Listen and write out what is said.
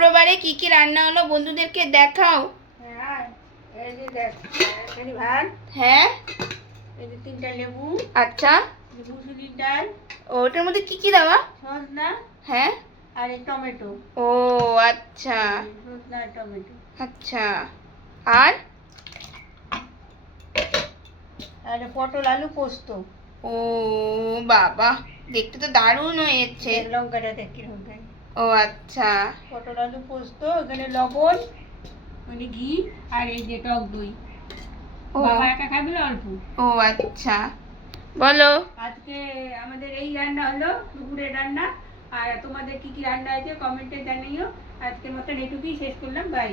শুক্রবারে কি কি রান্না হলো বন্ধুদেরকে দেখাও। হ্যাঁ, এই যে দেখ, এখানে ভাত, হ্যাঁ, এই যে 3টা লেবু, আচ্ছা। মুসুরির ডাল, ওটার মধ্যে কি কি দেওয়া? সজনা হ্যাঁ, আর এই টমেটো। ও আচ্ছা সজনা আর টমেটো। আচ্ছা। আর আর পটল আলু পোস্ত। ও বাবা, দেখতে তো দারুণ হয়েছে। লঙ্কাটা দেখ কিরকম খাই। ও আচ্ছা। পটল আলু পোস্ত, এখানে লবণ, মানে ঘি, আর এই যে টক দই। ও বাবা একা খাবে না, অল্প। ও আচ্ছা, বলো। আজকে আমাদের এই রান্না হলো দুপুরের রান্না। আর তোমাদের কি কি রান্না আছে কমেন্টে জানিও। আজকের মতন এটুকুই শেষ করলাম, বাই।